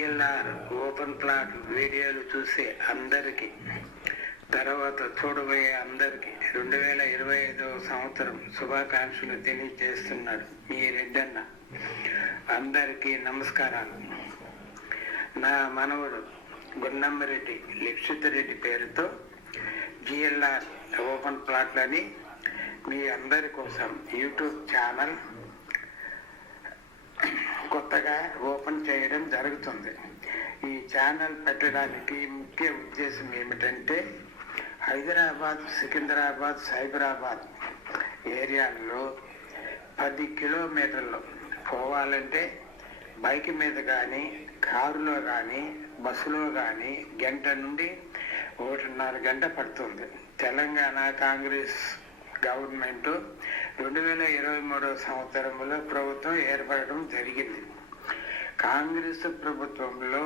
GLR open plot వీడియోలు చూసే అందరికీ, తర్వాత చూడబోయే అందరికీ 2025 సంవత్సరం శుభాకాంక్షలు తెలియజేస్తున్నాడు మీ రెడ్డన్న. అందరికీ నమస్కారాలు. నా మనవడు గున్నమ్మరెడ్డి లిక్షిత్ రెడ్డి పేరుతో జిఎల్ఆర్ ఓపెన్ ప్లాట్లని మీ అందరి కోసం యూట్యూబ్ ఛానల్ కొత్తగా ఓపెన్ చేయడం జరుగుతుంది. ఈ ఛానల్ పెట్టడానికి ముఖ్య ఉద్దేశం ఏమిటంటే, హైదరాబాద్, సికింద్రాబాద్, సైబరాబాద్ ఏరియాల్లో 10 కిలోమీటర్లు పోవాలంటే బైక్ మీద కానీ, కారులో కానీ, బస్సులో కానీ గంట నుండి 1.5 గంట పడుతుంది. తెలంగాణ కాంగ్రెస్ గవర్నమెంట్ 2023 సంవత్సరంలో ప్రభుత్వం ఏర్పడడం జరిగింది. కాంగ్రెస్ ప్రభుత్వంలో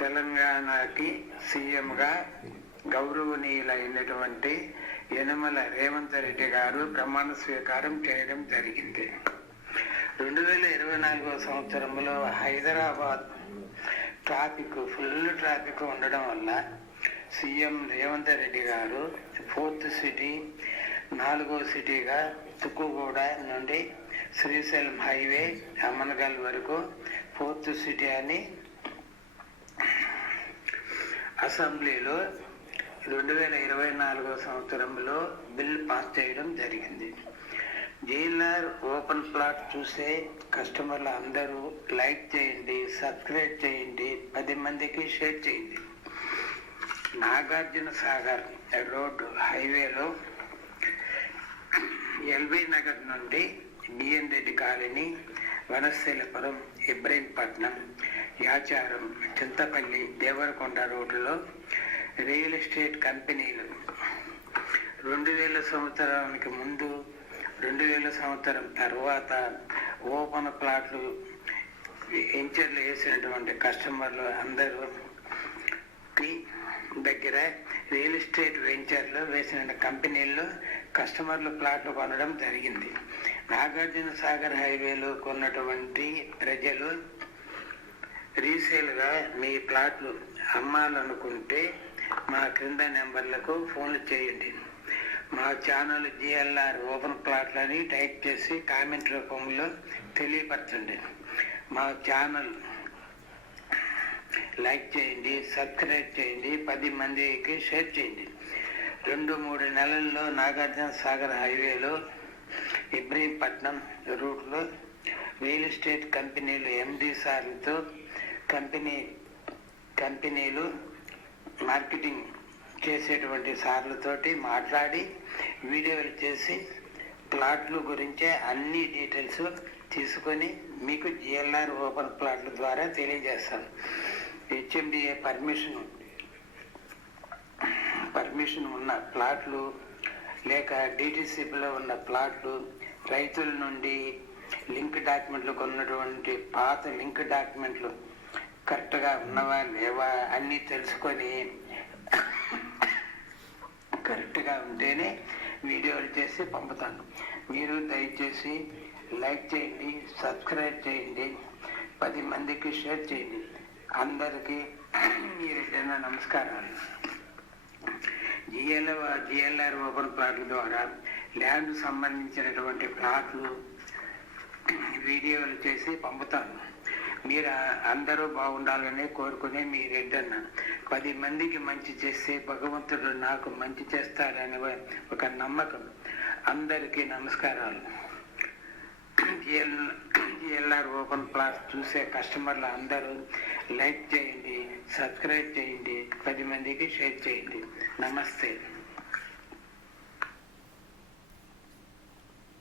తెలంగాణకి సీఎంగా గౌరవనీయులైనటువంటి యనమల రేవంత్ రెడ్డి గారు ప్రమాణ స్వీకారం చేయడం జరిగింది. 2024 సంవత్సరంలో హైదరాబాద్ ఫుల్ ట్రాఫిక్ ఉండడం వల్ల సీఎం రేవంత్ రెడ్డి గారు 4th సిటీ, 4వ సిటీగా తుక్కుగూడ నుండి శ్రీశైలం హైవే అమ్మనగల్ వరకు 4th సిటీ అని అసెంబ్లీలో 2024 సంవత్సరంలో బిల్ పాస్ చేయడం జరిగింది. జిఎల్ఆర్ ఓపెన్ ప్లాట్ చూసే కస్టమర్లు అందరూ లైక్ చేయండి, సబ్స్క్రైబ్ చేయండి, 10 మందికి షేర్ చేయండి. నాగార్జున సాగర్ రోడ్డు హైవేలో ఎల్బీ నగర్ నుండి బిఎన్ రెడ్డి కాలనీ, వనస్థలిపురం, ఇబ్రహీంపట్నం, యాచారం, చింతపల్లి, దేవరకొండ రోడ్డులో రియల్ ఎస్టేట్ కంపెనీలు 2000 సంవత్సరానికి ముందు, 2000 సంవత్సరం తర్వాత ఓపెన్ ప్లాట్లు వెంచర్లు వేసినటువంటి కస్టమర్లు అందరూ దగ్గర రియల్ ఎస్టేట్ వెంచర్లు వేసిన కంపెనీల్లో కస్టమర్లు ప్లాట్లు కొనడం జరిగింది. నాగార్జున సాగర్ హైవేలో కొన్నటువంటి ప్రజలు రీసేల్గా మీ ప్లాట్లు అమ్మాలనుకుంటే మా క్రింద నెంబర్లకు ఫోన్లు చేయండి. మా ఛానల్ జిఎల్ఆర్ ఓపెన్ ప్లాట్లని టైప్ చేసి కామెంట్ రూపంలో తెలియపరచండి. మా ఛానల్ లైక్ చేయండి, సబ్స్క్రైబ్ చేయండి, 10 మందికి షేర్ చేయండి. 2-3 నెలల్లో నాగార్జున సాగర్ హైవేలో ఇబ్రహీంపట్నం రూట్లో రియల్ ఎస్టేట్ కంపెనీలు ఎండి సార్లతో కంపెనీలు మార్కెటింగ్ చేసేటువంటి సార్లతోటి మాట్లాడి వీడియోలు చేసి ప్లాట్లు గురించే అన్ని డీటెయిల్స్ తీసుకొని మీకు జిఎల్ఆర్ ఓపెన్ ప్లాట్ల ద్వారా తెలియజేస్తాను. హెచ్ఎండిఏ పర్మిషన్ ఉన్న ప్లాట్లు లేక డిటిసిపిలో ఉన్న ప్లాట్లు, రైతుల నుండి లింక్ డాక్యుమెంట్లు కొన్నటువంటి పాత లింక్ డాక్యుమెంట్లు కరెక్ట్గా ఉన్నవా లేవా అన్నీ తెలుసుకొని కరెక్ట్గా ఉంటేనే వీడియోలు చేసి పంపుతాను. మీరు దయచేసి లైక్ చేయండి, సబ్స్క్రైబ్ చేయండి, 10 మందికి షేర్ చేయండి. అందరికీ మీరు నమస్కారాలు. జిఎల్ఆర్ ఓపెన్ ప్లాట్ల ద్వారా ల్యాండ్ సంబంధించినటువంటి ప్లాట్లు వీడియోలు చేసి పంపుతాను. మీరు అందరూ బాగుండాలని కోరుకునే మీ రెడ్డన్న. 10 మందికి మంచి చేస్తే భగవంతుడు నాకు మంచి చేస్తాడని ఒక నమ్మకం. అందరికీ నమస్కారాలు. జిఎల్ఆర్ ఓపెన్ ప్లాట్ చూసే కస్టమర్లు అందరూ లైక్ చేయండి, సబ్స్క్రైబ్ చేయండి, 10 మందికి షేర్ చేయండి. నమస్తే.